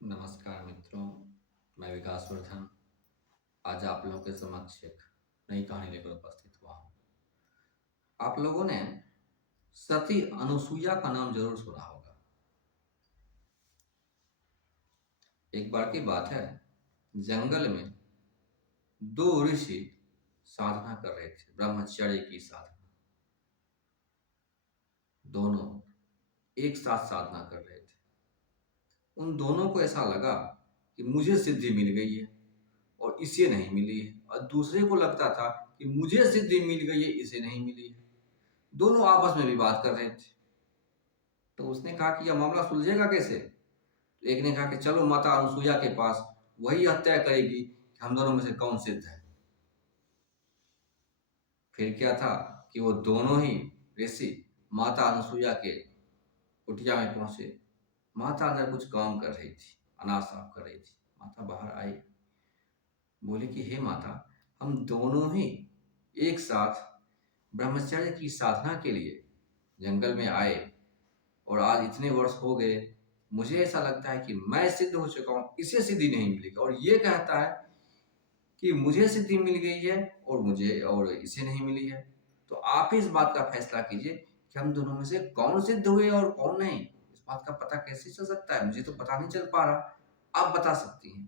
नमस्कार मित्रों, मैं विकास वर्धन आज आप लोगों के समक्ष एक नई कहानी लेकर उपस्थित हुआ हूँ। आप लोगों ने सती अनुसुईया का नाम जरूर सुना होगा। एक बार की बात है, जंगल में दो ऋषि साधना कर रहे थे, ब्रह्मचर्य की साधना। दोनों एक साथ साधना कर रहे थे। उन दोनों को ऐसा लगा कि मुझे सिद्धि मिल गई है और इसे नहीं मिली है, और दूसरे को लगता था कि मुझे सिद्धि मिल गई है, इसे नहीं मिली है। दोनों आपस में विवाद कर रहे थे। तो उसने कहा कि यह मामला सुलझेगा कैसे? तो एक ने कहा कि चलो माता अनुसुईया के पास, वही यह तय करेगी कि हम दोनों में से कौन सिद्ध है। फिर क्या था कि वो दोनों ही ऋषि माता अनुसुईया के कुटिया में पहुंचे। माता अंदर कुछ काम कर रही थी, अनाज साफ कर रही थी। माता बाहर आई, बोली कि हे माता, हम दोनों ही एक साथ ब्रह्मचर्य की साधना के लिए जंगल में आए और आज इतने वर्ष हो गए। मुझे ऐसा लगता है कि मैं सिद्ध हो चुका हूं, इसे सिद्धि नहीं मिलेगी, और ये कहता है कि मुझे सिद्धि मिल गई है और इसे नहीं मिली है। तो आप ही इस बात का फैसला कीजिए कि हम दोनों में से कौन सिद्ध हुए और कौन नहीं। इस बात का पता कैसे चल सकता है? मुझे तो पता नहीं चल पा रहा, आप बता सकती हैं।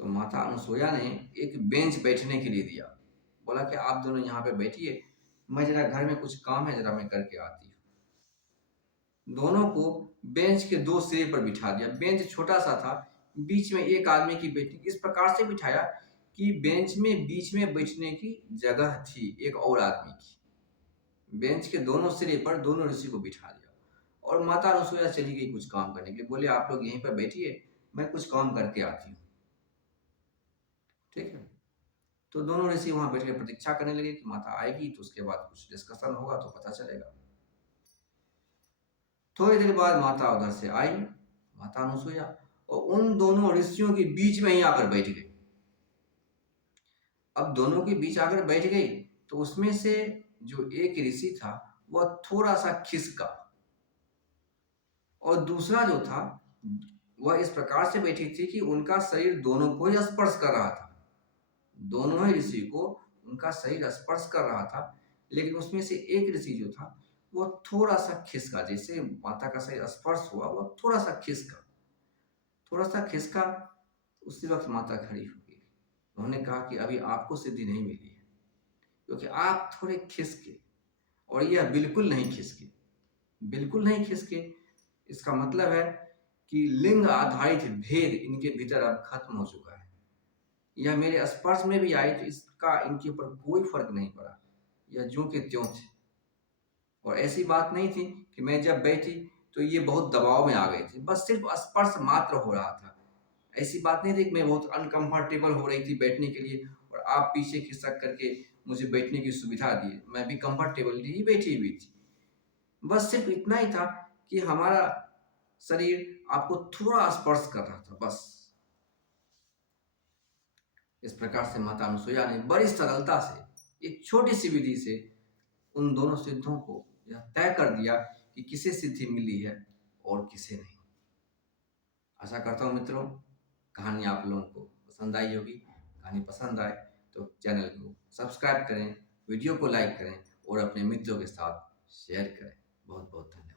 तो माता अनुसुईया ने एक बेंच बैठने के लिए दिया। बोला कि आप दोनों यहाँ पे बैठिए, मैं जरा घर में कुछ काम है, जरा मैं करके आती हूँ। दोनों को बेंच के दो सिरे पर बिठा दिया। बेंच छोटा सा था, बीच में एक आदमी की बैठने इस प्रकार से बिठाया कि बेंच में बीच में बैठने की जगह थी एक और आदमी की। बेंच के दोनों सिरे पर दोनों ऋषि को बिठा दिया और माता अनुसुईया चली गई कुछ काम करने के लिए। बोले आप लोग यहीं पर बैठिए, मैं कुछ काम करके आती हूँ। ठीक है। तो दोनों ऋषि वहां बैठ के प्रतीक्षा करने लगे कि माता आएगी, तो उसके बाद कुछ डिस्कशन होगा तो पता चलेगा। थोड़ी देर बाद माता उधर से आई, माता अनुसुईया, और उन दोनों ऋषियों के बीच में ही आकर बैठ गई। अब दोनों के बीच आकर बैठ गई तो उसमें से जो एक ऋषि था वह थोड़ा सा खिसका, और दूसरा जो था वह इस प्रकार से बैठी थी कि उनका शरीर दोनों को ही स्पर्श कर रहा था। दोनों ही ऋषि को उनका शरीर स्पर्श कर रहा था, लेकिन उसमें से एक ऋषि जो था वो थोड़ा सा खिसका। जैसे माता का शरीर स्पर्श हुआ, वो थोड़ा सा खिसका। उसी वक्त माता खड़ी हो गई। उन्होंने कहा कि अभी आपको सिद्धि नहीं मिली है, क्योंकि आप थोड़े खिसके, और यह बिल्कुल नहीं खिसके। बिल्कुल नहीं खिसके इसका मतलब है कि लिंग आधारित भेद इनके भीतर अब खत्म हो चुका है। यह मेरे स्पर्श में भी आई तो इसका इनके ऊपर कोई फर्क नहीं पड़ा, यह ज्यों के त्यों थे। और ऐसी बात नहीं थी कि मैं जब बैठी तो ये बहुत दबाव में आ गए थे, बस सिर्फ स्पर्श मात्र हो रहा था। ऐसी बात नहीं थी कि मैं बहुत अनकंफर्टेबल हो रही थी बैठने के लिए और आप पीछे खिसक करके मुझे बैठने की सुविधा दी। मैं भी कंफर्टेबल ही बैठी हुई थी। बस सिर्फ इतना ही था कि हमारा शरीर आपको थोड़ा स्पर्श कर रहा था, बस। इस प्रकार से माता अनुसुईया ने बड़ी सरलता से एक छोटी सी विधि से उन दोनों सिद्धों को यह तय कर दिया कि किसे सिद्धि मिली है और किसे नहीं। आशा करता हूँ मित्रों, कहानी आप लोगों को पसंद आई होगी। कहानी पसंद आए तो चैनल को सब्सक्राइब करें, वीडियो को लाइक करें और अपने मित्रों के साथ शेयर करें। बहुत बहुत धन्यवाद।